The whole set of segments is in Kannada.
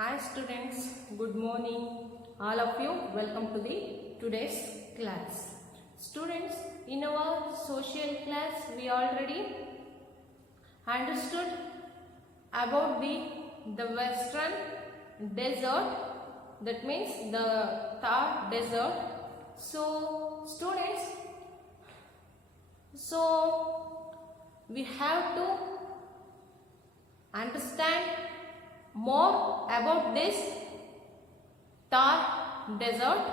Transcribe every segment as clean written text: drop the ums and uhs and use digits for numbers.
Hi students, good morning. All of you, welcome to the today's class. Students, in our social class, we already understood about the Western desert. That means the Thar desert. So, students, we have to understand more about this Thar desert.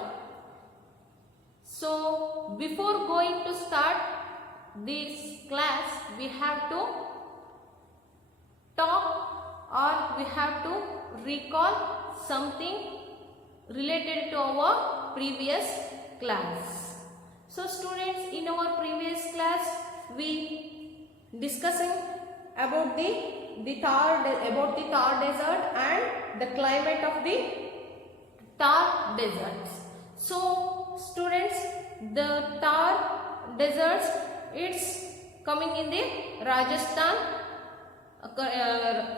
So before going to start this class, we have to talk or we have to recall something related to our previous class. So students, in our previous class we discussing about the Thar desert and the climate of the Thar deserts. So students, the Thar deserts, it's coming in the Rajasthan,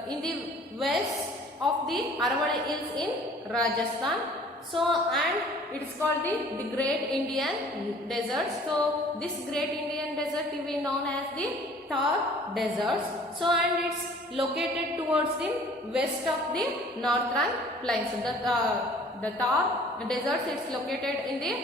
in the west of the Aravalli Hills in Rajasthan. So and it is called the Great Indian Desert. So this Great Indian Desert is known as the Thar deserts. So and it's located towards the west of the northern plains. The Thar deserts, it's located in the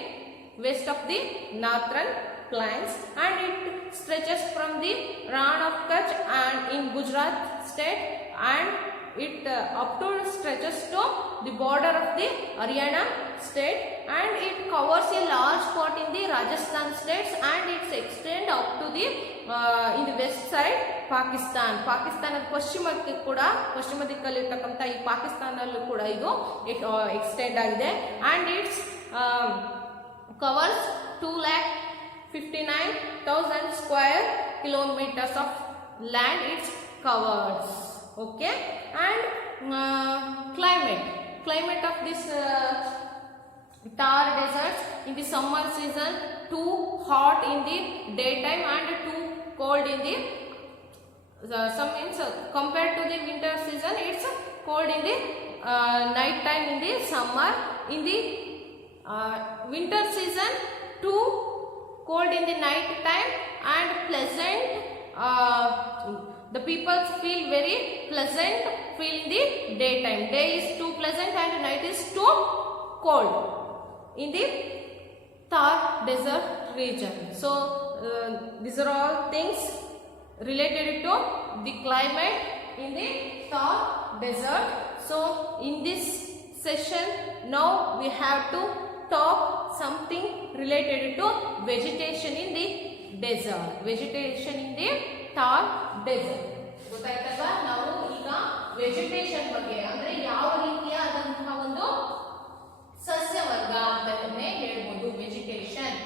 west of the northern plains and it stretches from the Ran of Kutch and in Gujarat state and it up to stretches to the border of the Haryana state and it covers a large part in the Rajasthan states and it extends up to the in the west side ಪಾಕಿಸ್ತಾನದ ಪಶ್ಚಿಮ ದಿಕ್ಕಲ್ಲಿರ್ತಕ್ಕಂಥ ಈ ಪಾಕಿಸ್ತಾನದಲ್ಲೂ ಕೂಡ ಇದು ಎಕ್ಸ್ಟೆಂಡ್ ಆಗಿದೆ and it's covers 2,59,000 square kilometers of land it's covers. Okay, and climate of this Thar deserts in the summer season too hot in the daytime and too cold in the compared to the winter season it's cold in the night time in the summer. In the winter season too cold in the night time and pleasant, the people feel very pleasant feel in the daytime. Day is too pleasant and night is too cold in the Thar desert region. So these are all things related to the climate in the Thar desert. So in this session now we have to talk something related to vegetation in the desert. Vegetation in the Thar desert. ಗೊತ್ತಾಯ್ತಲ್ವಾ? ನಾವು ಈಗ ವೆಜಿಟೇಷನ್ ಬಗ್ಗೆ ಅಂದ್ರೆ ಯಾವ ರೀತಿಯಾದಂತಹ ಒಂದು ಸಸ್ಯವರ್ಗ ಅಂತ ಹೇಳ್ಬೋದು. ವೆಜಿಟೇಷನ್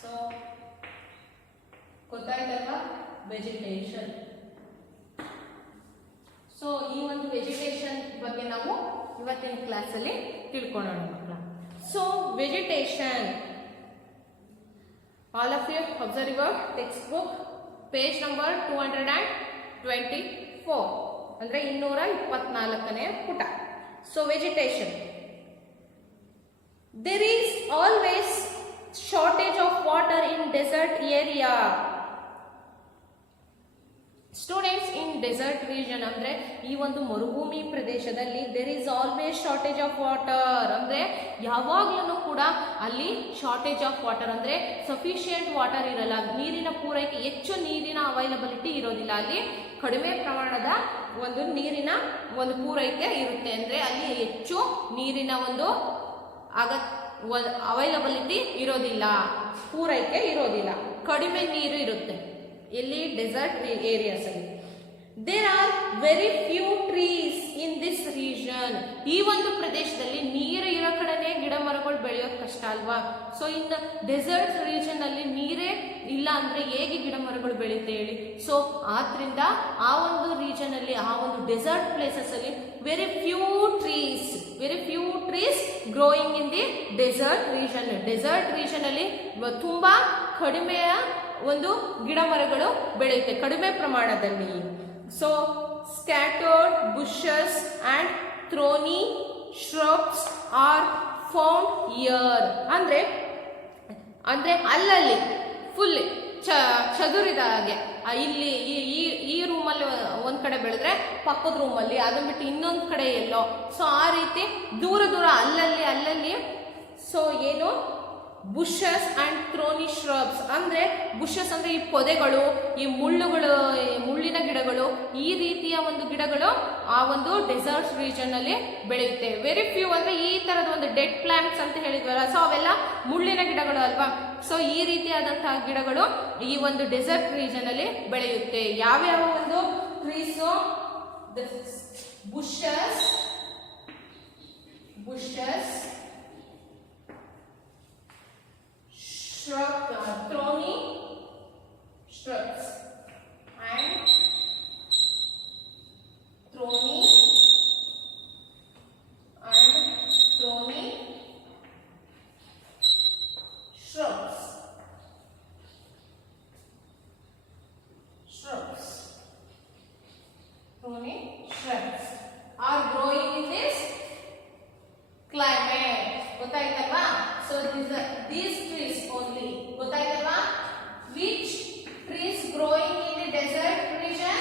ಸೊ ಗೊತ್ತಾಯ್ತಲ್ವಾ? ವೆಜಿಟೇಷನ್. ಸೊ ಈ ಒಂದು ವೆಜಿಟೇಷನ್ ಬಗ್ಗೆ ನಾವು ಇವತ್ತಿನ ಕ್ಲಾಸ್ ಅಲ್ಲಿ ತಿಳ್ಕೊಳ್ಳೋಣ ಮಕ್ಕಳ. So vegetation, all of you observe your textbook page number 224 ಅಂದ್ರೆ 224ನೇ ಪುಟ. So vegetation, there is always shortage of water in desert area. Students, in desert region ಅಂದ್ರೆ ಈ ಒಂದು ಮರುಭೂಮಿ ಪ್ರದೇಶದಲ್ಲಿ there is always shortage of water ಅಂದ್ರೆ ಯಾವಾಗ್ಲೂ ಕೂಡ ಅಲ್ಲಿ ಶಾರ್ಟೇಜ್ ಆಫ್ ವಾಟರ್ ಅಂದ್ರೆ ಸಫಿಶಿಯಂಟ್ ವಾಟರ್ ಇರಲ್ಲ, ನೀರಿನ ಪೂರೈಕೆ, ಹೆಚ್ಚು ನೀರಿನ ಅವೈಲಬಿಲಿಟಿ ಇರೋದಿಲ್ಲ. ಅಲ್ಲಿ ಕಡಿಮೆ ಪ್ರಮಾಣದ ಒಂದು ನೀರಿನ ಒಂದು ಪೂರೈಕೆ ಇರುತ್ತೆ. ಅಂದ್ರೆ ಅಲ್ಲಿ ಹೆಚ್ಚು ನೀರಿನ ಒಂದು ಅವೈಲಬಿಲಿಟಿ ಇರೋದಿಲ್ಲ, ಪೂರೈಕೆ ಇರೋದಿಲ್ಲ, ಕಡಿಮೆ ನೀರು ಇರುತ್ತೆ. ಎಲ್ಲಿ? ಡೆಸರ್ಟ್ ಏರಿಯಾಸ್ ಅಲ್ಲಿ. There are very few trees in this region. ಈ ಒಂದು ಪ್ರದೇಶದಲ್ಲಿ ನೀರು ಇರೋ ಕಡೆನೆ ಗಿಡ ಮರಗಳು ಬೆಳೆಯೋದು ಕಷ್ಟ ಅಲ್ವಾ? So in the desert region ಅಲ್ಲಿ ನೀರೇ ಇಲ್ಲ ಅಂದ್ರೆ ಹೇಗೆ ಗಿಡ ಮರಗಳು ಬೆಳೆಯುತ್ತೆ ಹೇಳಿ? ಸೊ ಆದ್ರಿಂದ ಆ ಒಂದು ರೀಜನ್ ಅಲ್ಲಿ, ಆ ಒಂದು ಡೆಸರ್ಟ್ ಪ್ಲೇಸಸ್ ಅಲ್ಲಿ very few trees growing in the desert region. Desert region ಅಲ್ಲಿ ತುಂಬಾ ಕಡಿಮೆಯ ಒಂದು ಗಿಡ ಮರಗಳು ಬೆಳೆಯುತ್ತೆ, ಕಡಿಮೆ ಪ್ರಮಾಣದಲ್ಲಿ. So scattered bushes and thorny shrubs are found here. ಅಂದ್ರೆ ಅಲ್ಲಲ್ಲಿ ಫುಲ್ ಚದುರಿದ ಹಾಗೆ, ಇಲ್ಲಿ ಈ ರೂಮಲ್ಲಿ ಒಂದ್ ಕಡೆ ಬೆಳೆದ್ರೆ ಪಕ್ಕದ ರೂಮಲ್ಲಿ, ಅದನ್ನ ಬಿಟ್ಟು ಇನ್ನೊಂದ್ ಕಡೆ ಎಲ್ಲೋ. ಸೊ ಆ ರೀತಿ ದೂರ ದೂರ ಅಲ್ಲಲ್ಲಿ. ಸೊ ಏನು ಬುಷಸ್ ಅಂಡ್ ಥ್ರೋನಿ shrubs ಅಂದ್ರೆ ಬುಷಸ್ ಅಂದ್ರೆ ಈ ಪೊದೆಗಳು, ಈ ಮುಳ್ಳಿನ ಗಿಡಗಳು, ಈ ರೀತಿಯ ಒಂದು ಗಿಡಗಳು ಆ ಒಂದು ಡೆಸರ್ಟ್ ರೀಜನ್ ಅಲ್ಲಿ ಬೆಳೆಯುತ್ತೆ. ವೆರಿ ಫ್ಯೂ ಅಂದ್ರೆ ಈ ತರದ ಒಂದು ಡೆಡ್ ಪ್ಲಾಂಟ್ಸ್ ಅಂತ ಹೇಳಿದ್ವಲ್ಲ, ಸೊ ಅವೆಲ್ಲ ಮುಳ್ಳಿನ ಗಿಡಗಳು ಅಲ್ವಾ. ಸೊ ಈ ರೀತಿಯಾದಂತಹ ಗಿಡಗಳು ಈ ಒಂದು ಡೆಸರ್ಟ್ ರೀಜನ್ ಅಲ್ಲಿ ಬೆಳೆಯುತ್ತೆ. ಯಾವ್ಯಾವ ಒಂದು trees? Bushes thorny shrubs and thorny shrubs are growing in this climate. ಗೊತ್ತಾಯ್ತಲ್ವಾ? So these trees only. ಗೊತ್ತಾಯ್ತಲ್ವಾ? Which trees growing in the desert region?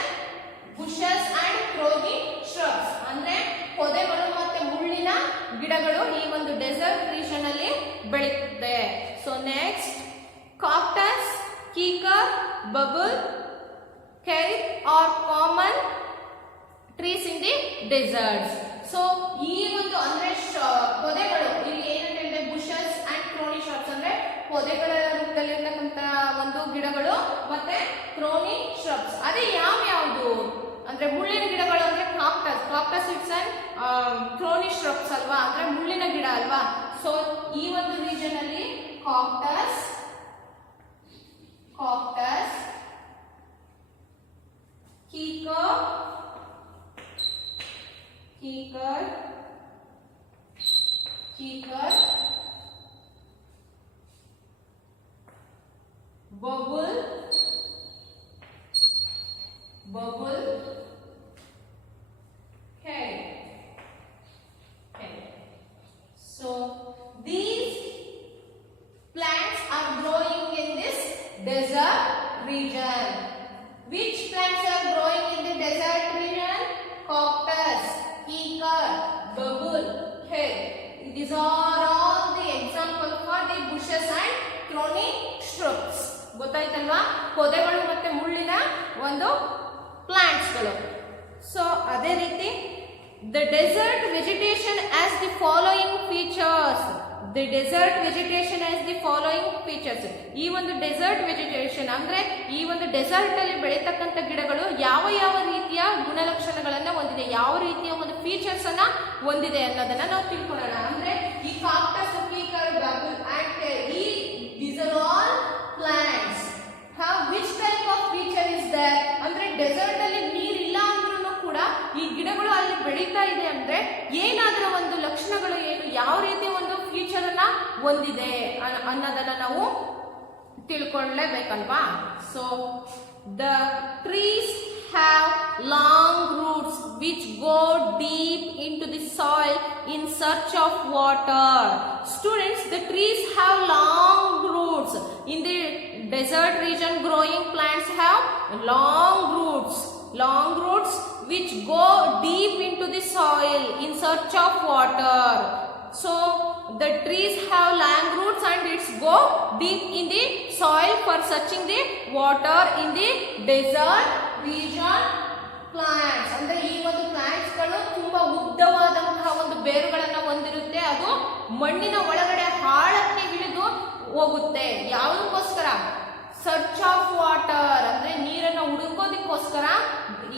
Bushes and thorny shrubs. ಅಂದ್ರೆ ಪೊದೆಗಳು ಮತ್ತೆ ಮುಳ್ಳಿನ ಗಿಡಗಳು ಈ ಒಂದು ಡೆಸರ್ಟ್ ರೀಜನ್ ಅಲ್ಲಿ ಬೆಳೆಯುತ್ತೆ. So next, cactus, kikar, babul, ಕೆರಿಪ್ are common trees in the deserts. So ಈ ಒಂದು ಅಂದ್ರೆ ಪೊದೆಗಳು, ಇಲ್ಲಿ ಏನಂತ ಹೇಳಿದ್ರೆ ಬುಷಸ್ ಅಂಡ್ ಥ್ರೋನಿ shrubs ಅಂದ್ರೆ ಪೊದೆಗಳ ರೂಪದಲ್ಲಿರ್ತಕ್ಕಂತ ಒಂದು ಗಿಡಗಳು ಮತ್ತೆ ಥ್ರೋನಿ shrubs. ಅದೇ ಯಾವ್ದು ಅಂದ್ರೆ ಮುಳ್ಳಿನ ಗಿಡಗಳು ಅಂದ್ರೆ cactus it's and thorny shrubs ಅಲ್ವಾ, ಅಂದ್ರೆ ಮುಳ್ಳಿನ ಗಿಡ ಅಲ್ವಾ. ಸೊ ಈ ಒಂದು ರೀಜನ್ ಅಲ್ಲಿ cactus, ಕೀಕರ್, bubble, okay. So these plants are growing in this desert region. Which plants are growing in the desert region? Cactus, kikar, bubble, okay. These are all the example for the bushes and thorny shrubs. ಗೊತ್ತಾಯ್ತಲ್ವಾ? ಪೊದೆಗಳು ಮತ್ತೆ ಮುಳ್ಳಿನ ಒಂದು ಪ್ಲಾಂಟ್ಸ್ ಗಳು. ಸೊ ಅದೇ ರೀತಿ the desert vegetation has the following features. ಈ ಒಂದು ಡೆಸರ್ಟ್ ವೆಜಿಟೇಷನ್ ಅಂದ್ರೆ ಈ ಒಂದು ಡೆಸರ್ಟ್ ಅಲ್ಲಿ ಬೆಳೀತಕ್ಕಂಥ ಗಿಡಗಳು ಯಾವ ರೀತಿಯ ಗುಣಲಕ್ಷಣಗಳನ್ನ ಹೊಂದಿದೆ, ಯಾವ ರೀತಿಯ ಒಂದು ಫೀಚರ್ಸ್ ಅನ್ನ ಹೊಂದಿದೆ ಅನ್ನೋದನ್ನ ನಾವು ತಿಳ್ಕೊಳ್ಳೋಣ. ಅಂದ್ರೆ ಈ cactus, kikar, babul and these are all plants have which type of feature is there? ಅಂದ್ರೆ ಡೆಸರ್ಟ್ ಅಲ್ಲಿ ನೀರಿಲ್ಲ ಅಂದ್ರೂ ಕೂಡ ಈ ಗಿಡಗಳು ಅಲ್ಲಿ ಬೆಳೀತಾ ಇದೆ ಅಂದ್ರೆ ಏನಾದ್ರೂ ಒಂದು ಲಕ್ಷಣಗಳು ಏನು, ಯಾವ ರೀತಿಯ ಒಂದು ಫೀಚರ್ ಅನ್ನ ಹೊಂದಿದೆ ಅನ್ನೋದನ್ನ ನಾವು ತಿಳ್ಕೊಳ್ಳೇಬೇಕಲ್ವಾ. So the trees have long roots which go deep into the soil in search of water. Students, the trees have long roots. In the desert region, growing plants have long roots which go deep into the soil in search of water. So the trees have long roots and it's go deep in the soil for searching the water in the desert region plants. ಅಂದ್ರೆ ಈ ಒಂದು ಪ್ಲಾಂಟ್ಸ್ ಗಳು ತುಂಬಾ ಉದ್ದವಾದಂತಹ ಒಂದು ಬೇರುಗಳನ್ನ ಹೊಂದಿರುತ್ತೆ. ಅದು ಮಣ್ಣಿನ ಒಳಗಡೆ ಆಳಕ್ಕೆ ಇಳಿದು ಹೋಗುತ್ತೆ. ಯಾವುದಕ್ಕೋಸ್ಕರ? ಸರ್ಚ್ ಆಫ್ ವಾಟರ್ ಅಂದ್ರೆ ನೀರನ್ನ ಹುಡುಕೋದಕ್ಕೋಸ್ಕರ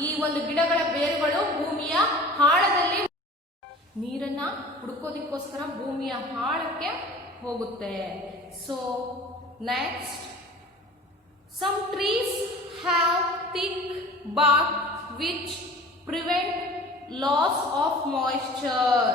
ಈ ಒಂದು ಗಿಡಗಳ ಬೇರುಗಳು ಭೂಮಿಯ ಆಳದಲ್ಲಿ ನೀರನ್ನ ಹುಡುಕೋದಕ್ಕೋಸ್ಕರ ಭೂಮಿಯ ಆಳಕ್ಕೆ ಹೋಗುತ್ತೆ. So next, some trees have thick bark which prevent loss of moisture.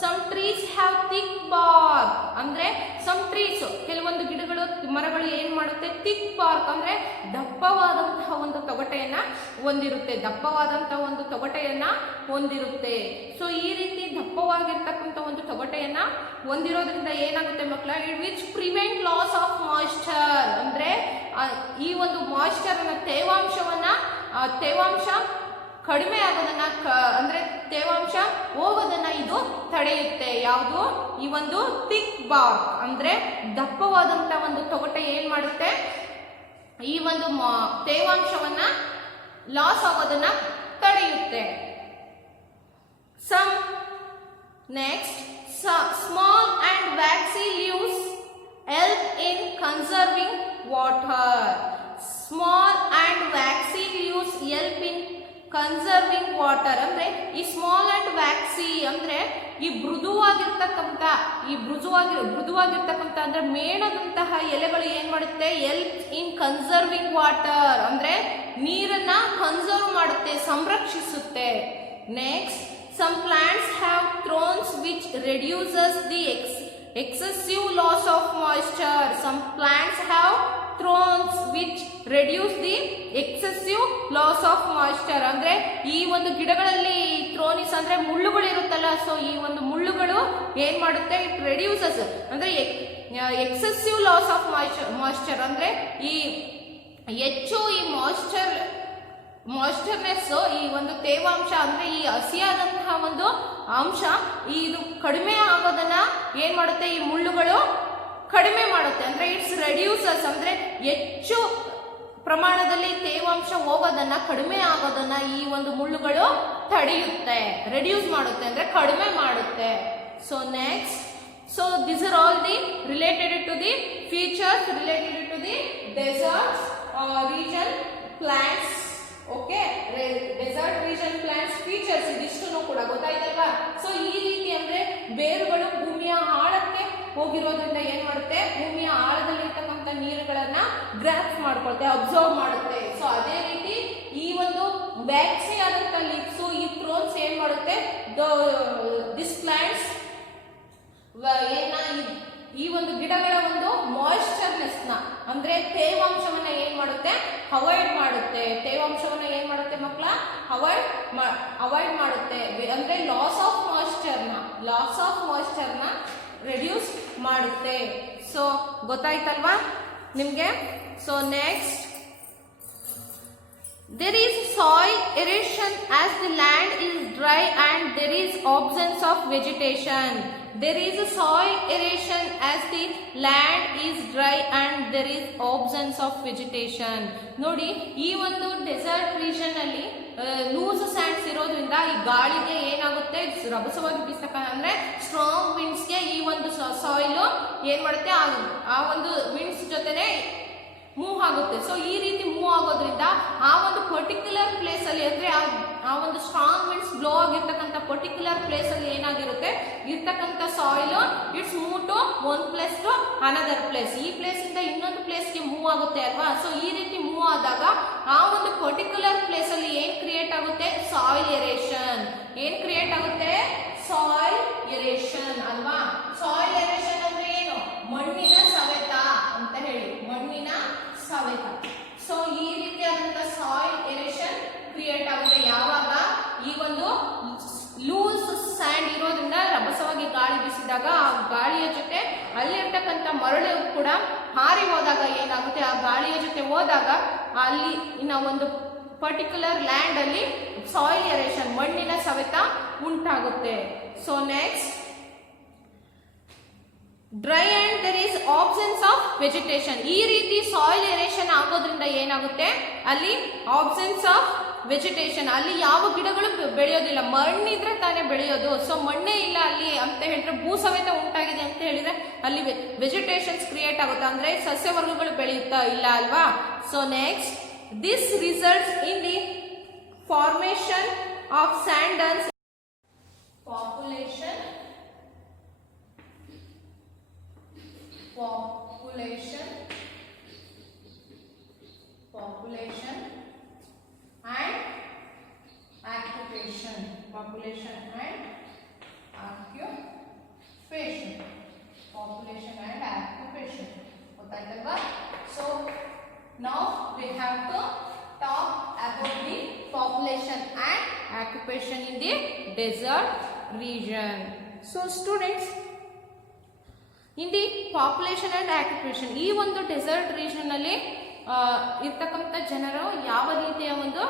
Some trees have thick bark ಅಂದ್ರೆ ಸಮ್ ಟ್ರೀಸ್ ಕೆಲವೊಂದು ಗಿಡಗಳು ಮರಗಳು ಏನ್ ಮಾಡುತ್ತೆ ಥಿಕ್ ಬಾರ್ಕ್ ಅಂದ್ರೆ ದಪ್ಪವಾದಂತಹ ಒಂದು ತೊಗಟೆಯನ್ನ ಹೊಂದಿರುತ್ತೆ, ದಪ್ಪವಾದಂತಹ ಒಂದು ತೊಗಟೆಯನ್ನ ಹೊಂದಿರುತ್ತೆ. ಸೊ ಈ ರೀತಿ ದಪ್ಪವಾಗಿರ್ತಕ್ಕಂಥ ಒಂದು ತೊಗಟೆಯನ್ನ ಹೊಂದಿರೋದ್ರಿಂದ ಏನಾಗುತ್ತೆ ಮಕ್ಕಳ, which prevent loss of moisture ಅಂದ್ರೆ ಈ ಒಂದು ಮಾಯಿಶ್ಚರ್ ತೇವಾಂಶ ಕಡಿಮೆ ಆಗೋದನ್ನ ಅಂದ್ರೆ ತೇವಾಂಶ ಹೋಗೋದನ್ನ ಇದು ತಡೆಯುತ್ತೆ. ಯಾವುದು? ಈ ಒಂದು ಥಿಕ್ ಬಾರ್ಕ್ ಅಂದ್ರೆ ದಪ್ಪವಾದಂತ ಒಂದು ತೊಗಟೆ ಏನ್ ಮಾಡುತ್ತೆ, ಈ ಒಂದು ತೇವಾಂಶವನ್ನ ಲಾಸ್ ಆಗೋದನ್ನ ತಡೆಯುತ್ತೆ. Some next small and waxy leaves help in conserving water. Small and waxy leaves help in conserving water ಅಂದ್ರೆ ಈ ಸ್ಮಾಲ್ ಅಂಡ್ ವ್ಯಾಕ್ಸಿ ಅಂದ್ರೆ ಈ ಮೃದುವಾಗಿರ್ತಕ್ಕಂಥ ಅಂದ್ರೆ ಮೇಣದಂತಹ ಎಲೆಗಳು ಏನ್ ಮಾಡುತ್ತೆ, ಹೆಲ್ಪ್ ಇನ್ ಕನ್ಸರ್ವಿಂಗ್ ವಾಟರ್ ಅಂದ್ರೆ ನೀರನ್ನ ಕನ್ಸರ್ವ್ ಮಾಡುತ್ತೆ, ಸಂರಕ್ಷಿಸುತ್ತೆ. Next some plants have thorns which reduces the excessive loss of moisture. Some plants have thorns which reduce the excessive loss of moisture. ಅಂದ್ರೆ ಈ ಒಂದು ಗಿಡಗಳಲ್ಲಿ ಥ್ರೋನಿಸ್ ಅಂದ್ರೆ ಮುಳ್ಳುಗಳು ಇರುತ್ತಲ್ಲ, ಸೊ ಈ ಒಂದು ಮುಳ್ಳುಗಳು ಏನ್ ಮಾಡುತ್ತೆ, ಇಟ್ ರೆಡ್ಯೂಸಸ್ ಅಂದ್ರೆ ಎಕ್ಸೆಸಿವ್ ಲಾಸ್ ಆಫ್ ಮಾಯಿಶ್ಚರ್ ಅಂದ್ರೆ ಈ ಹೆಚ್ಚು ಈ ಮಾಯಿಶ್ಚರ್ನೆಸ್ ಈ ಒಂದು ತೇವಾಂಶ ಅಂದ್ರೆ ಈ ಹಸಿಯಾದಂತಹ ಒಂದು ಅಂಶ ಇದು ಕಡಿಮೆ ಆಗೋದನ್ನ ಏನ್ ಮಾಡುತ್ತೆ, ಈ ಮುಳ್ಳುಗಳು ಕಡಿಮೆ ಮಾಡುತ್ತೆ. ಅಂದ್ರೆ ಇಟ್ಸ್ ರೆಡ್ಯೂಸಸ್ ಅಂದ್ರೆ ಹೆಚ್ಚು ಪ್ರಮಾಣದಲ್ಲಿ ತೇವಾಂಶ ಹೋಗೋದನ್ನ ಕಡಿಮೆ ಆಗೋದನ್ನ ಈ ಒಂದು ಮುಳ್ಳುಗಳು ತಡೆಯುತ್ತೆ, ರೆಡ್ಯೂಸ್ ಮಾಡುತ್ತೆ ಅಂದ್ರೆ ಕಡಿಮೆ ಮಾಡುತ್ತೆ. So next, so these are all the related to the features related to the deserts region plants. Okay, desert region plants features ಇದಿಷ್ಟು ಕೂಡ ಗೊತ್ತಾಯ್ತಲ್ವಾ. ಸೊ ಈ ರೀತಿ ಅಂದ್ರೆ ಬೇರುಗಳು ಭೂಮಿಯ ಆಳಕ್ಕೆ ಹೋಗಿರೋದ್ರಿಂದ ಏನ್ ಮಾಡುತ್ತೆ, ಭೂಮಿಯ ಆಳದಲ್ಲಿ ಇರ್ತಕ್ಕಂಥ ನೀರುಗಳನ್ನ ಗ್ರಾಫ್ ಮಾಡ್ಕೊಳುತ್ತೆ, ಅಬ್ಸರ್ವ್ ಮಾಡುತ್ತೆ. ಸೊ ಅದೇ ರೀತಿ ಈ ಒಂದು ವ್ಯಾಕ್ಸಿ ಆದಂತ ಲೀವ್ಸ್ ಈ ಥ್ರೋನ್ಸ್ ಏನ್ ಮಾಡುತ್ತೆ, ದಿಸ್ ಪ್ಲಾಂಟ್ಸ್ ಈ ಒಂದು ಗಿಡಗಳ ಒಂದು ಮಾಯಿಶ್ಚರ್ನೆಸ್ ನ ಅಂದ್ರೆ ತೇವಾಂಶವನ್ನ ಏನ್ ಮಾಡುತ್ತೆ, ಅವಾಯ್ಡ್ ಮಾಡುತ್ತೆ. ತೇವಾಂಶವನ್ನ ಏನ್ ಮಾಡುತ್ತೆ ಮಕ್ಕಳ, ಅವಾಯ್ಡ್ ಮಾಡುತ್ತೆ ಅಂದ್ರೆ ಲಾಸ್ ಆಫ್ ಮಾಯಿಶ್ಚರ್ ನ ರೆಡ್ಯೂಸ್ ಮಾಡುತ್ತೆ. ಸೊ ಗೊತ್ತಾಯ್ತಲ್ವಾ ನಿಮ್ಗೆ. So next, there is soil erosion as the land is dry and there is absence of vegetation. There is a soil erosion as the land is dry and there is absence of vegetation. ನೋಡಿ, ಈ ಒಂದು ಡೆಸರ್ಟ್ ರೀಜನ್ ಅಲ್ಲಿ ಲೂಸ್ ಸ್ಯಾಂಡ್ಸ್ ಇರೋದ್ರಿಂದ ಈ ಗಾಳಿಗೆ ಏನಾಗುತ್ತೆ, ರಭಸವಾಗಿ ಬೀಸತಕ್ಕ ಅಂದ್ರೆ ಸ್ಟ್ರಾಂಗ್ ವಿಂಡ್ಸ್ ಗೆ ಈ ಒಂದು ಸಾಯಿಲ್ ಏನ್ ಮಾಡುತ್ತೆ, ಆ ಒಂದು ವಿಂಡ್ಸ್ ಜೊತೆನೆ ಮೂವ್ ಆಗುತ್ತೆ. ಸೊ ಈ ರೀತಿ ಮೂವ್ ಆಗೋದ್ರಿಂದ ಆ ಒಂದು ಪರ್ಟಿಕ್ಯುಲರ್ ಪ್ಲೇಸ್ ಅಲ್ಲಿ ಅಂದ್ರೆ ಆ ಒಂದು ಸ್ಟ್ರಾಂಗ್ ವಿಂಡ್ಸ್ ಬ್ಲೋ ಆಗಿರ್ತಕ್ಕಂಥ ಪರ್ಟಿಕ್ಯುಲರ್ ಪ್ಲೇಸ್ ಅಲ್ಲಿ ಏನಾಗಿರುತ್ತೆ, ಇರ್ತಕ್ಕಂಥ soil it's move to one place to another place. ಈ ಪ್ಲೇಸ್ ಇಂದ ಇನ್ನೊಂದು ಪ್ಲೇಸ್ ಗೆ ಮೂವ್ ಆಗುತ್ತೆ ಅಲ್ವಾ. ಸೊ ಈ ರೀತಿ ಮೂವ್ ಆದಾಗ ಆ ಒಂದು ಪರ್ಟಿಕ್ಯುಲರ್ ಪ್ಲೇಸ್ ಅಲ್ಲಿ ಏನ್ ಕ್ರಿಯೇಟ್ ಆಗುತ್ತೆ, ಸಾಯಿಲ್ ಎರೇಷನ್. ಏನ್ ಕ್ರಿಯೇಟ್ ಆಗುತ್ತೆ, ಸಾಯಿಲ್ ಎರೇಷನ್ ಅಲ್ವಾ. ಸಾಯಿಲ್ ಎರೇಷನ್ ಅಂದ್ರೆ ಏನು, ಮಣ್ಣಿನ ಸವೆತ ಅಂತ ಹೇಳಿ, ಮಣ್ಣಿನ ಸವೆತ. ಸೊ ಈ ರೀತಿಯಾದಂತಹ ಸಾಯಿಲ್ ಎರೇಷನ್ ಕ್ರಿಯೇಟ್ ಆಗುತ್ತೆ ಯಾವಾಗ ಈ ಒಂದು ಲೂಸ್ ಸ್ಯಾಂಡ್ ಇರೋದ್ರಿಂದ ರಭಸವಾಗಿ ಗಾಳಿ ಬೀಸಿದಾಗ ಆ ಗಾಳಿಯ ಜೊತೆ ಅಲ್ಲಿರ್ತಕ್ಕಂಥ ಮರಳು ಕೂಡ ಹಾರಿ ಹೋದಾಗ ಏನಾಗುತ್ತೆ, ಆ ಗಾಳಿಯ ಜೊತೆ ಹೋದಾಗ ಅಲ್ಲಿ ಇನ್ನ ಒಂದು ಪರ್ಟಿಕ್ಯುಲರ್ ಲ್ಯಾಂಡ್ ಅಲ್ಲಿ ಸಾಯಿಲ್ ಎರೇಷನ್ ಮಣ್ಣಿನ ಸವೆತ ಉಂಟಾಗುತ್ತೆ. So next, dry and there is absence of vegetation. ಈ ರೀತಿ ಸಾಯಿಲ್ ಎರೇಷನ್ ಆಗೋದ್ರಿಂದ ಏನಾಗುತ್ತೆ, ಅಲ್ಲಿ ಆಬ್ಸೆನ್ಸ್ ಆಫ್ ವೆಜಿಟೇಷನ್, ಅಲ್ಲಿ ಯಾವ ಗಿಡಗಳು ಬೆಳೆಯೋದಿಲ್ಲ, ಮಣ್ಣಿದ್ರೆ ತಾನೇ ಬೆಳೆಯೋದು. ಸೊ ಮಣ್ಣೇ ಇಲ್ಲ ಅಲ್ಲಿ ಅಂತ ಹೇಳಿದ್ರೆ, ಭೂಸವೆತ ಉಂಟಾಗಿದೆ ಅಂತ ಹೇಳಿದ್ರೆ ಅಲ್ಲಿ ವೆಜಿಟೇಷನ್ಸ್ ಕ್ರಿಯೇಟ್ ಆಗುತ್ತೆ, ಅಂದ್ರೆ ಸಸ್ಯವರ್ಗಗಳು ಬೆಳೆಯುತ್ತಾ ಇಲ್ಲ ಅಲ್ವಾ. So next, this results in the formation of sand dunes. population and occupation. population and occupation. ಗೊತ್ತಾಯ್ತಲ್ವಾ? So now we have to talk about the population and occupation in the desert region. So students, in the population and occupation, ಈ ಒಂದು ಡೆಸರ್ಟ್ ರೀಜನ್ ಅಲ್ಲಿ ಇರ್ತಕ್ಕಂಥ ಜನರು ಯಾವ ರೀತಿಯ ಒಂದು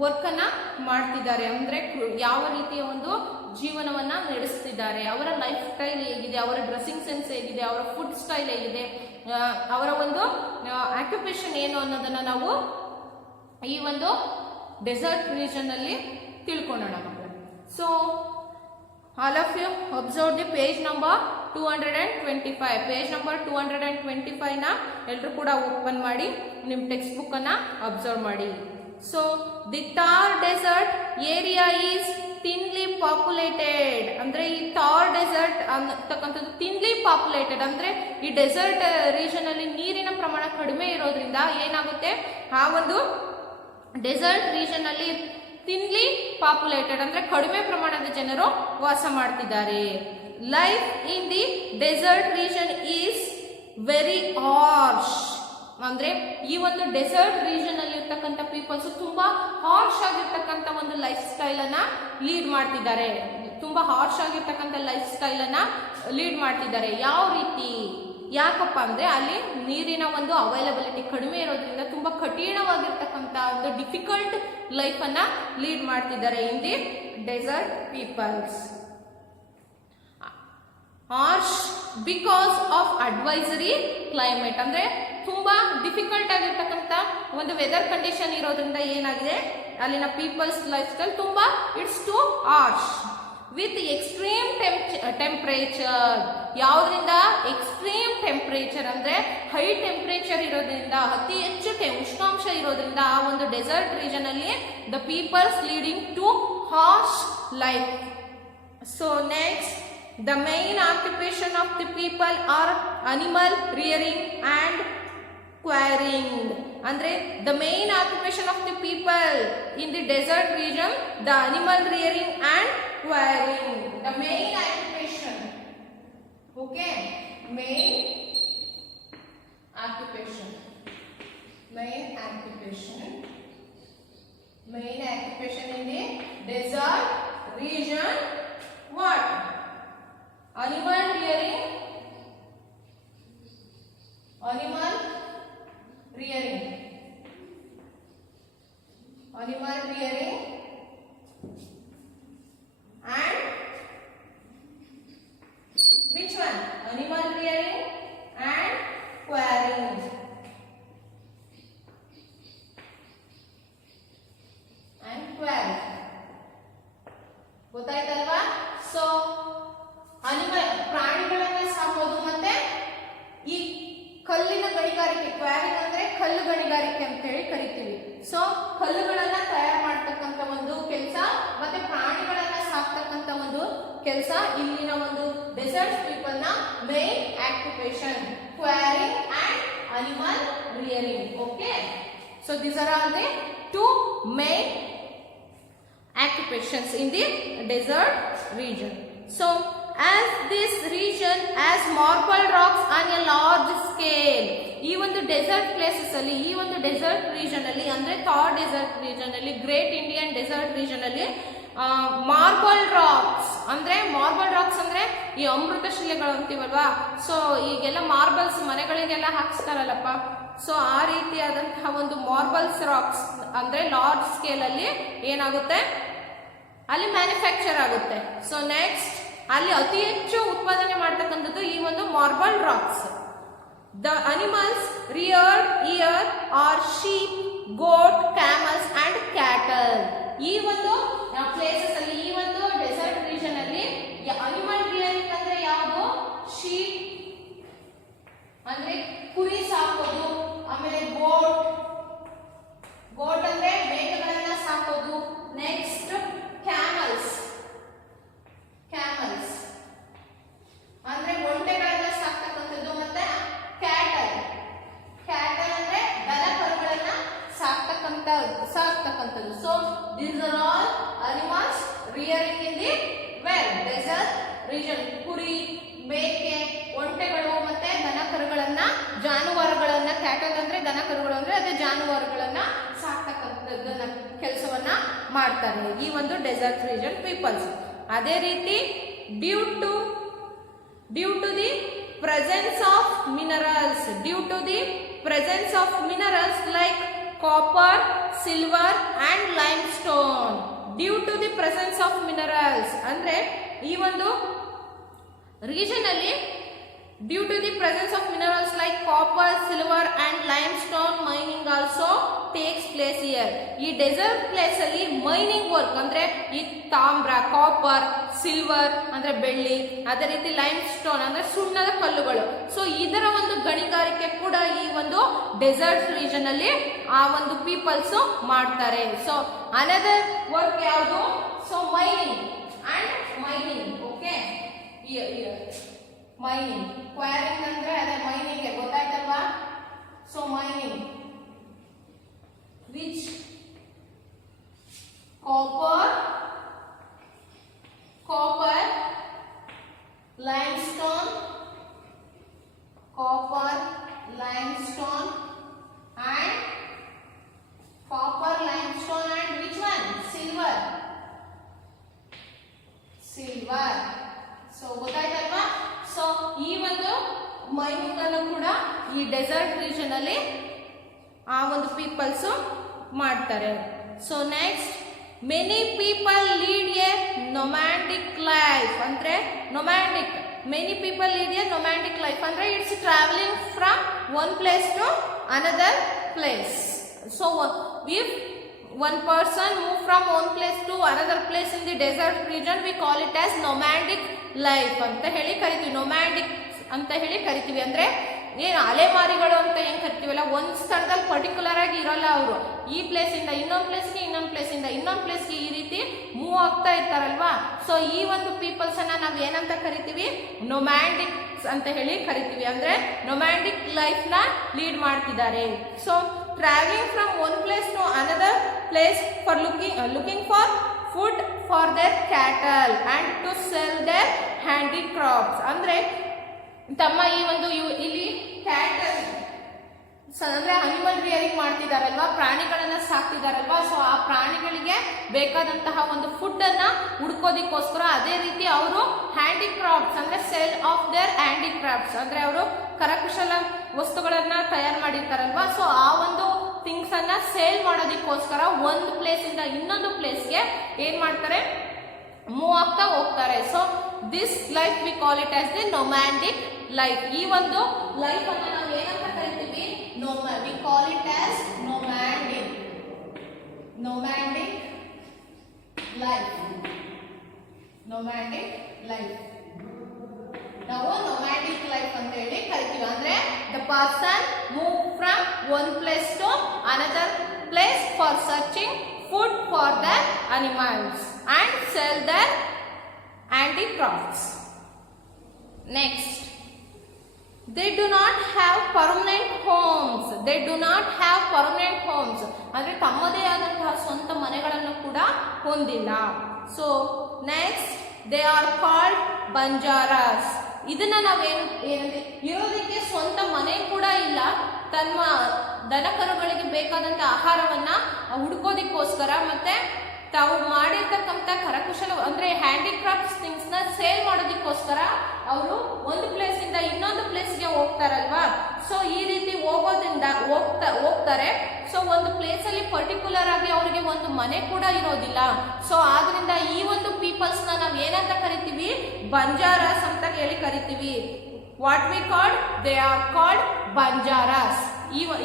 ವರ್ಕ್ ಅನ್ನ ಮಾಡ್ತಿದ್ದಾರೆ ಅಂದ್ರೆ ಯಾವ ರೀತಿಯ ಒಂದು ಜೀವನವನ್ನ ನಡೆಸ್ತಿದ್ದಾರೆ, ಅವರ ಲೈಫ್ ಸ್ಟೈಲ್ ಹೇಗಿದೆ, ಅವರ ಡ್ರೆಸ್ಸಿಂಗ್ ಸೆನ್ಸ್ ಹೇಗಿದೆ, ಅವರ ಫುಡ್ ಸ್ಟೈಲ್ ಹೇಗಿದೆ, ಅವರ ಒಂದು ಆಕ್ಯುಪೇಷನ್ ಏನು ಅನ್ನೋದನ್ನ ನಾವು ಈ ಒಂದು ಡೆಸರ್ಟ್ ರೀಜನ್ ಅಲ್ಲಿ ತಿಳ್ಕೊಳ್ಳೋಣ ಮಕ್ಕಳು. So all of you observe the page number 225. Page number 225 ನ ಎಲ್ಲರೂ ಕೂಡ ಓಪನ್ ಮಾಡಿ ನಿಮ್ಮ ಟೆಕ್ಸ್ಟ್ ಬುಕ್ ಅನ್ನ ಅಬ್ಸರ್ವ್ ಮಾಡಿ. So the Thar desert area is thinly populated. ಅಂದ್ರೆ ಈ ಥಾರ್ ಡೆಸರ್ಟ್ ಅಂತಕ್ಕಂಥದ್ದು ಥಿನ್ಲಿ ಪಾಪ್ಯುಲೇಟೆಡ್ ಅಂದ್ರೆ ಈ ಡೆಸರ್ಟ್ ರೀಜನ್ ಅಲ್ಲಿ ನೀರಿನ ಪ್ರಮಾಣ ಕಡಿಮೆ ಇರೋದ್ರಿಂದ ಏನಾಗುತ್ತೆ, ಆ ಒಂದು ಡೆಸರ್ಟ್ ರೀಜನ್ ಅಲ್ಲಿ ಥಿನ್ಲಿ ಪಾಪ್ಯುಲೇಟೆಡ್ ಅಂದ್ರೆ ಕಡಿಮೆ ಪ್ರಮಾಣದ ಜನರು ವಾಸ ಮಾಡ್ತಿದ್ದಾರೆ. Life in the desert region is very harsh. ಅಂದ್ರೆ ಈ ಒಂದು ಡೆಸರ್ಟ್ ರೀಜನ್ ಅಲ್ಲಿ ಇರ್ತಕ್ಕಂಥ ಪೀಪಲ್ಸ್ ತುಂಬಾ ಹಾರ್ಶ್ ಆಗಿರ್ತಕ್ಕಂಥ ಒಂದು ಲೈಫ್ ಸ್ಟೈಲ್ ಅನ್ನ ಲೀಡ್ ಮಾಡ್ತಿದ್ದಾರೆ. ತುಂಬಾ ಹಾರ್ಶ್ ಆಗಿರ್ತಕ್ಕಂಥ ಲೈಫ್ ಸ್ಟೈಲ್ ಅನ್ನ ಲೀಡ್ ಮಾಡ್ತಿದ್ದಾರೆ. ಯಾವ ರೀತಿ? ಯಾಕಪ್ಪ ಅಂದ್ರೆ ಅಲ್ಲಿ ನೀರಿನ ಒಂದು ಅವೈಲಬಿಲಿಟಿ ಕಡಿಮೆ ಇರೋದ್ರಿಂದ ತುಂಬಾ ಕಠಿಣವಾಗಿರ್ತಕ್ಕಂಥ ಒಂದು ಡಿಫಿಕಲ್ಟ್ ಲೈಫ್ ಅನ್ನ ಲೀಡ್ ಮಾಡ್ತಿದ್ದಾರೆ in the desert peoples. Harsh because of advisory climate ಅಂದ್ರೆ ತುಂಬಾ ಡಿಫಿಕಲ್ಟ್ ಆಗಿರ್ತಕ್ಕಂಥ ಒಂದು ವೆದರ್ ಕಂಡೀಷನ್ ಇರೋದ್ರಿಂದ ಏನಾಗಿದೆ, ಅಲ್ಲಿನ ಪೀಪಲ್ಸ್ ಲೈಫ್ ಸ್ಟೈಲ್ ತುಂಬಾ it's too harsh. With extreme temperature. ಯಾವುದರಿಂದ? ಎಕ್ಸ್ಟ್ರೀಮ್ ಟೆಂಪರೇಚರ್ ಅಂದ್ರೆ ಹೈ ಟೆಂಪರೇಚರ್ ಇರೋದ್ರಿಂದ, ಅತಿ ಹೆಚ್ಚು ಉಷ್ಣಾಂಶ ಇರೋದ್ರಿಂದ ಆ ಒಂದು ಡೆಸರ್ಟ್ ರೀಜನ್ ಅಲ್ಲಿ the peoples leading to harsh life. So next, the main occupation of the people are animal rearing and quarrying. andre the main occupation of the people in the desert region, the animal rearing and quarrying, the main occupation. Okay, main occupation in the desert region. What? Animal rearing and which one? Animal rearing and quarrying. ಗೊತ್ತಾಯ್ತಲ್ವಾ? ಸೊ ಅನಿಮಲ್ ಪ್ರಾಣಿಗಳನ್ನ ಸಾಕೋದು ಮತ್ತೆ ಈ ಕಲ್ಲಿನ ಗಣಿಗಾರಿಕೆ, ಕ್ವಾರಿಂಗ್ ಅಂದ್ರೆ ಕಲ್ಲು ಗಣಿಗಾರಿಕೆ ಅಂತ ಹೇಳಿ ಕರಿತೀವಿ. ಸೊ ಕಲ್ಲುಗಳನ್ನ ತಯಾರು ಮಾಡ್ತಕ್ಕಂಥ ಒಂದು ಕೆಲಸ ಮತ್ತೆ ಪ್ರಾಣಿಗಳನ್ನ ಸಾಕ್ತಕ್ಕಂಥ ಒಂದು ಕೆಲಸ ಇಲ್ಲಿನ ಒಂದು ಡೆಸರ್ಟ್ ಪೀಪಲ್ ನ main occupation, quarrying and animal rearing. Okay, so these are all the two main occupations in the desert region. So as this region has marble rocks on a large scale, ಈ ಒಂದು ಡೆಸರ್ಟ್ ಪ್ಲೇಸಸ್ ಅಲ್ಲಿ, ಈ ಒಂದು ಡೆಸರ್ಟ್ ರೀಜನ್ ಅಲ್ಲಿ ಅಂದ್ರೆ ಥಾರ್ ಡೆಸರ್ಟ್ ರೀಜನ್ ಅಲ್ಲಿ, ಗ್ರೇಟ್ ಇಂಡಿಯನ್ ಡೆಸರ್ಟ್ ರೀಜನ್ ಅಲ್ಲಿ ಮಾರ್ಬಲ್ ರಾಕ್ಸ್ ಅಂದ್ರೆ ಈ ಅಮೃತ ಶಿಲೆಗಳು ಅಂತೀವಲ್ವಾ. ಸೊ ಈಗೆಲ್ಲ ಮಾರ್ಬಲ್ಸ್ ಮನೆಗಳಿಗೆಲ್ಲ ಹಾಕ್ಸ್ತಾರಲ್ಲಪ್ಪ. ಸೊ ಆ ರೀತಿಯಾದಂತಹ ಒಂದು ಮಾರ್ಬಲ್ಸ್ ರಾಕ್ಸ್ ಅಂದ್ರೆ ಲಾರ್ಜ್ ಸ್ಕೇಲ್ ಅಲ್ಲಿ ಏನಾಗುತ್ತೆ, ಅಲ್ಲಿ ಮ್ಯಾನುಫ್ಯಾಕ್ಚರ್ ಆಗುತ್ತೆ. ಸೊ ನೆಕ್ಸ್ಟ್, ಅಲ್ಲಿ ಅತಿ ಹೆಚ್ಚು ಉತ್ಪಾದನೆ ಮಾಡ್ತಕ್ಕಂಥದ್ದು ಈ ಒಂದು marble rocks. The animals reared here are sheep, goat, camels and cattle. ಈ ಒಂದು ಪ್ಲೇಸಸ್ ಅಲ್ಲಿ, ಈ ಒಂದು ಡೆಸರ್ಟ್ ರೀಜನ್ ಅಲ್ಲಿ ಅನಿಮಲ್ ರಿಯರಿಂಗ್ ಅಂದ್ರೆ ಯಾವುದು? ಶೀಪ್ ಅಂದ್ರೆ ಕುರಿ ಸಾಕೋದು, ಆಮೇಲೆ ಗೋಟ್ ಅಂದ್ರೆ ಮೇಕೆಗಳನ್ನ ಸಾಕೋದು. ನೆಕ್ಸ್ಟ್ ಕ್ಯಾಮಲ್ಸ್ ಅಂದ್ರೆ ಒಂಟೆಗಳನ್ನ ಸಾಕ್ತಕ್ಕಂಥದ್ದು. ಮತ್ತೆ ಕ್ಯಾಟಲ್ ಅಂದ್ರೆ ದನ ಕರುಗಳನ್ನ ಸಾಕ್ತಕ್ಕಂಥದ್ದು. So these are all animals ಮಾಡ್ತಾರೆ ಈ ಒಂದು ಡೆಸರ್ಟ್ ರೀಜನ್ ಪೀಪಲ್ಸ್. ಅದೇ ರೀತಿ due to the presence of minerals, due to the presence of minerals like copper, silver and limestone. Due to the presence of minerals ಅಂದ್ರೆ ಈ ಒಂದು ರೀಜನ್ ಅಲ್ಲಿ due to the presence of minerals like copper, silver and limestone mining also takes place here. ಈ ಡೆಸರ್ಟ್ ಪ್ಲೇಸ್ ಅಲ್ಲಿ ಮೈನಿಂಗ್ ವರ್ಕ್ ಅಂದ್ರೆ ಈ ತಾಮ್ರ, ಕಾಪರ್, ಸಿಲ್ವರ್ ಅಂದ್ರೆ ಬೆಳ್ಳಿ, ಅದೇ ರೀತಿ ಲೈಮ್ ಸ್ಟೋನ್ ಅಂದ್ರೆ ಸುಣ್ಣದ ಕಲ್ಲುಗಳು. ಸೊ ಇದರ ಒಂದು ಗಣಿಗಾರಿಕೆ ಕೂಡ ಈ ಒಂದು ಡೆಸರ್ಟ್ ರೀಜನ್ ಅಲ್ಲಿ ಆ ಒಂದು ಪೀಪಲ್ಸ್ ಮಾಡ್ತಾರೆ. ಸೊ ಅನದರ್ ವರ್ಕ್ ಯಾವುದು? So mining and mining. Okay, mining quarrying ಅಂದ್ರೆ ಅದೇ ಮೈನಿಂಗ್ ಗೊತ್ತಾಯ್ತಲ್ವಾ? So mining which copper, limestone, copper, limestone and copper, limestone and which one? Silver. So ಗೊತ್ತಾಯ್ತಲ್ವಾ? ಸೊ ಈ ಒಂದು ಮೈನಿಂಗ್ ಅನ್ನು ಕೂಡ ಈ ಡೆಸರ್ಟ್ ರೀಜನ್ ಅಲ್ಲಿ ಆ ಒಂದು ಪೀಪಲ್ಸ್ ಮಾಡ್ತಾರೆ. So next, many people lead a nomadic life. ಅಂದ್ರೆ nomadic, many people lead a nomadic life ಅಂದ್ರೆ it's travelling from one place to another place. So if one person move from one place to another place in the desert region, we call it as nomadic life ಅಂತ ಹೇಳಿ ಕರಿತೀವಿ. nomadic ಅಂತ ಹೇಳಿ ಕರಿತೀವಿ ಅಂದ್ರೆ ಏನು ಅಲೆಮಾರಿಗಳು ಅಂತ ಏನ್ ಕರಿತೀವಲ್ಲ, ಒಂದ್ ಸ್ಥಳದಲ್ಲಿ ಪರ್ಟಿಕ್ಯುಲರ್ ಆಗಿ ಇರೋಲ್ಲ. ಅವರು ಈ ಪ್ಲೇಸ್ ಇಂದ ಇನ್ನೊಂದ್ ಪ್ಲೇಸ್ಗೆ, ಇನ್ನೊಂದ್ ಪ್ಲೇಸ್ ಇಂದ ಇನ್ನೊಂದ್ ಪ್ಲೇಸ್ಗೆ ಈ ರೀತಿ ಮೂವ್ ಆಗ್ತಾ ಇರ್ತಾರಲ್ವಾ. ಸೊ ಈ ಒಂದು ಪೀಪಲ್ಸ್ ಅನ್ನ ನಾವ್ ಏನಂತ ಕರಿತೀವಿ? ನೊಮ್ಯಾಂಡಿಕ್ ಅಂತ ಹೇಳಿ ಕರಿತೀವಿ. ಅಂದ್ರೆ ನೊಮ್ಯಾಂಡಿಕ್ ಲೈಫ್ ನ ಲೀಡ್ ಮಾಡ್ತಿದ್ದಾರೆ. So traveling from one place to another place for looking for food for their cattle and to sell their handicrafts. ಅಂದ್ರೆ ತಮ್ಮ ಈ ಒಂದು ಇಲ್ಲಿ ಕ್ಯಾಟಲ್ ಅಂದ್ರೆ ಅನಿಮಲ್ ರಿಯರಿಂಗ್ ಮಾಡ್ತಿದಾರಲ್ವಾ, ಪ್ರಾಣಿಗಳನ್ನ ಸಾಕ್ತಿದಾರಲ್ವಾ. ಸೊ ಆ ಪ್ರಾಣಿಗಳಿಗೆ ಬೇಕಾದಂತಹ ಒಂದು ಫುಡ್ ಅನ್ನ ಹುಡ್ಕೋದಿಕ್ಕೋಸ್ಕರ, ಅದೇ ರೀತಿ ಅವರು ಹ್ಯಾಂಡಿಕ್ರಾಫ್ಟ್ಸ್ ಅಂದ್ರೆ ಸೇಲ್ ಆಫ್ ದೇರ್ ಹ್ಯಾಂಡಿಕ್ರಾಫ್ಟ್ಸ್ ಅಂದ್ರೆ ಅವರು ಕರಕುಶಲ ವಸ್ತುಗಳನ್ನ ತಯಾರು ಮಾಡಿರ್ತಾರಲ್ವಾ. ಸೊ ಆ ಒಂದು ಥಿಂಗ್ಸ್ ಅನ್ನ ಸೇಲ್ ಮಾಡೋದಿಕ್ಕೋಸ್ಕರ ಒಂದು ಪ್ಲೇಸ್ ಇಂದ ಇನ್ನೊಂದು ಪ್ಲೇಸ್ಗೆ ಏನ್ ಮಾಡ್ತಾರೆ? ಮೂವ್ ಆಗ್ತಾ ಹೋಗ್ತಾರೆ. So this life we call it as the nomadic life. ಈ ಒಂದು ಲೈಫ್ ಅನ್ನ ನಾವು ಏನಂತ ಕರಿತೀವಿ? We call it as nomadic life. ನಾವು nomadic life ಅಂತ ಹೇಳಿ ಕರಿತೀವಿ. ಅಂದ್ರೆ the person move from one place to another place for searching food for their animals and sell their handicrafts. Next, they do not have permanent homes. ಅಂದ್ರೆ ತಮ್ಮದೇ ಆದಂತಹ ಸ್ವಂತ ಮನೆಗಳನ್ನು ಕೂಡ ಹೊಂದಿಲ್ಲ. So next, they are called Banjaras. ಇದನ್ನ ನಾವೇನು ಏನಂದ್ರೆ ಇರೋದಕ್ಕೆ ಸ್ವಂತ ಮನೆ ಕೂಡ ಇಲ್ಲ, ತಮ್ಮ ದನಕರುಗಳಿಗೆ ಬೇಕಾದಂತ ಆಹಾರವನ್ನ ಹುಡ್ಕೋದಿಕ್ಕೋಸ್ಕರ ಮತ್ತೆ ತಾವು ಮಾಡಿರ್ತಕ್ಕಂಥ ಕರಕುಶಲ ಅಂದ್ರೆ ಹ್ಯಾಂಡಿಕ್ರಾಫ್ಟ್ಸ್ ಥಿಂಗ್ಸ್ ನ ಸೇಲ್ ಮಾಡೋದಿಕ್ಕೋಸ್ಕರ ಅವರು ಒಂದು ಪ್ಲೇಸ್ ಇಂದ ಇನ್ನೊಂದು ಪ್ಲೇಸ್ಗೆ ಹೋಗ್ತಾರಲ್ವಾ. ಸೊ ಈ ರೀತಿ ಹೋಗೋದ್ರಿಂದ ಹೋಗ್ತಾರೆ. ಸೊ ಒಂದು ಪ್ಲೇಸ್ ಅಲ್ಲಿ ಪರ್ಟಿಕ್ಯುಲರ್ ಆಗಿ ಅವರಿಗೆ ಒಂದು ಮನೆ ಕೂಡ ಇರೋದಿಲ್ಲ. ಸೊ ಆದ್ರಿಂದ ಈ ಒಂದು ಪೀಪಲ್ಸ್ ನ ನಾವ್ ಏನಂತ ಕರಿತೀವಿ? ಬಂಜಾರಾಸ್ ಅಂತ ಹೇಳಿ ಕರಿತೀವಿ. What we called? They are called Banjaras.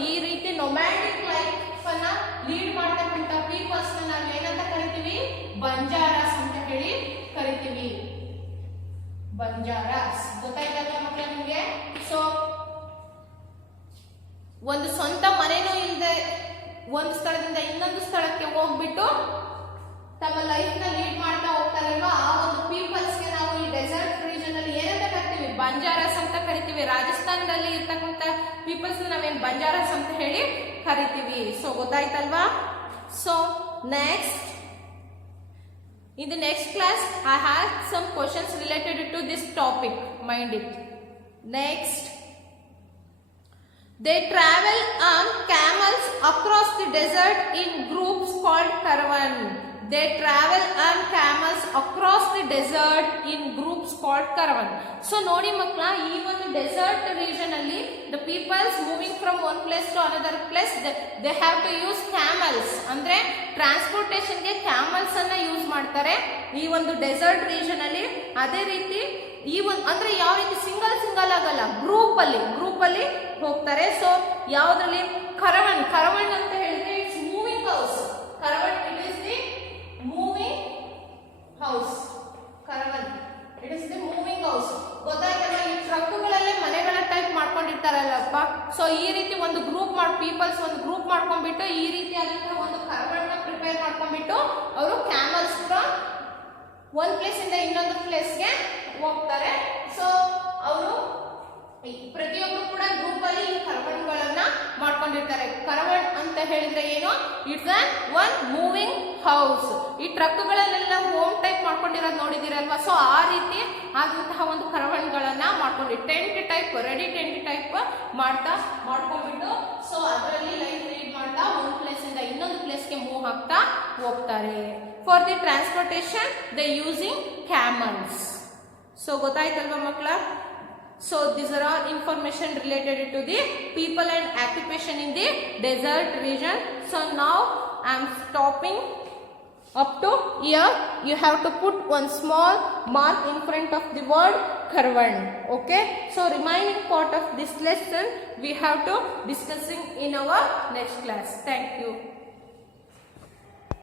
ಈ ರೀತಿ ನೊಮ್ಯಾಂಡಿಕ್ ಲೈಫ್ ಅನ್ನ ಲೀಡ್ ಮಾಡ್ತಕ್ಕಂಥ ಪೀಪಲ್ಸ್ ನ ನಾವ್ ಏನಂತ ಕರಿತೀವಿ? ಬಂಜಾರಾಸ್ ಅಂತ ಹೇಳಿ ಕರಿತೀವಿ. ಬಂಜಾರಾಸ್ ಗೊತ್ತಾಯ್ತಲ್ಲ ಮಕ್ಕಳೇ ನಿಮ್ಗೆ? ಸೊ ಒಂದು ಸ್ವಂತ ಮನೆನೂ ಇಲ್ಲದೆ ಒಂದು ಸ್ಥಳದಿಂದ ಇನ್ನೊಂದು ಸ್ಥಳಕ್ಕೆ ಹೋಗ್ಬಿಟ್ಟು ತಮ್ಮ ಲೈಫ್ ನ ಲೀಡ್ ಮಾಡ್ತಾ ಹೋಗ್ತಾರಲ್ವಾ, ಆ ಒಂದು ಪೀಪಲ್ಸ್ ಗೆ ನಾವು ಈ ಡೆಸರ್ಟ್ ರೀಜನ್ ಅಲ್ಲಿ ಏನಂತ ಕರಿತೀವಿ? ಬಂಜಾರಾಸ್ ಅಂತ ಕರಿತೀವಿ. ರಾಜಸ್ಥಾನದಲ್ಲಿ ಇರ್ತಕ್ಕಂಥ ಪೀಪಲ್ಸ್ ನಾವೇನ್ ಬಂಜಾರಾಸ್ ಅಂತ ಹೇಳಿ ಕರಿತೀವಿ. ಸೊ ಗೊತ್ತಾಯ್ತಲ್ವಾ? So next, in the next class I have some questions related to this topic. Mind it. Next, they travel on camels across the desert in groups called caravan. they travel on camels across the desert in groups called caravan. So ನೋಡಿ ಮಕ್ಕಳ, ಈ ಒಂದು ಡೆಸರ್ಟ್ ರೀಜನ್ ಅಲ್ಲಿ the peoples moving from one place to another place, they have to use camels. ಅಂದ್ರೆ ಟ್ರಾನ್ಸ್ಪೋರ್ಟೇಷನ್ ಗೆ ಕ್ಯಾಮಲ್ಸ್ ಅನ್ನ ಯೂಸ್ ಮಾಡ್ತಾರೆ ಈ ಒಂದು ಡೆಸರ್ಟ್ ರೀಜನ್ ಅಲ್ಲಿ. ಅದೇ ರೀತಿ ಈ ಒಂದು ಅಂದ್ರೆ ಯಾವ ರೀತಿ ಸಿಂಗಲ್ ಆಗಲ್ಲ, ಗ್ರೂಪ್ ಅಲ್ಲಿ ಹೋಗ್ತಾರೆ. ಸೊ ಯಾವ್ದ್ರಲ್ಲಿ ಕರವನ್ ಅಂತ ಹೇಳಿದ್ರೆ it's moving house. Caravan it is the moving house. Caravan it is the moving house. ಗೊತ್ತಾಯ್ತಲ್ಲ, ಈ ಟ್ರಕ್ಗಳಲ್ಲೇ ಮನೆಗಳ ಟೈಪ್ ಮಾಡ್ಕೊಂಡಿರ್ತಾರಲ್ಲಪ್ಪ. ಸೊ ಈ ರೀತಿ ಒಂದು ಪೀಪಲ್ಸ್ ಒಂದು ಗ್ರೂಪ್ ಮಾಡ್ಕೊಂಡ್ಬಿಟ್ಟು ಈ ರೀತಿಯಾದಂತಹ ಒಂದು ಕರವನ್ ಪ್ರಿಪೇರ್ ಮಾಡ್ಕೊಂಡ್ಬಿಟ್ಟು ಅವರು ಕ್ಯಾಮಲ್ಸ್ ಕೂಡ ಒಂದ್ ಪ್ಲೇಸ್ ಇಂದ ಇನ್ನೊಂದು ಪ್ಲೇಸ್ಗೆ ಹೋಗ್ತಾರೆ. ಸೊ ಅವರು ಪ್ರತಿಯೊಬ್ಬರು ಕೂಡ ಗ್ರೂಪ್ ಅಲ್ಲಿ ಈ ಕರವನ್ಗಳನ್ನ ಮಾಡ್ಕೊಂಡಿರ್ತಾರೆ. ಕರವನ್ ಅಂತ ಹೇಳಿದ್ರೆ ಏನು? It's one moving house. ಈ ಟ್ರಕ್ಗಳಲ್ಲೆಲ್ಲ ಹೋಮ್ ಟೈಪ್ ಮಾಡ್ಕೊಂಡಿರೋದು ನೋಡಿದಿರಲ್ವಾ? ಸೊ ಆ ರೀತಿ ಆದಂತಹ ಒಂದು ಕರವನ್ಗಳನ್ನ ಮಾಡ್ಕೊಂಡು tent type, ready tent type ಮಾಡ್ಕೊಂಡ್ಬಿಟ್ಟು ಸೊ ಅದರಲ್ಲಿ ಲೈಫ್ ಲೀಡ್ ಮಾಡ್ತಾ ಒಂದು ಪ್ಲೇಸ್ ಇಂದ ಇನ್ನೊಂದು ಪ್ಲೇಸ್ಗೆ ಮೂವ್ ಆಗ್ತಾ ಹೋಗ್ತಾರೆ. For the transportation they using camels. So ಗೊತ್ತಾಯ್ತಲ್ವಾ ಮಕ್ಕಳ? So these are all information related to the people and occupation in the desert region. So now I am stopping up to here. You have to put one small mark in front of the word caravan. Okay? So remaining part of this lesson we have to discussing in our next class. Thank you.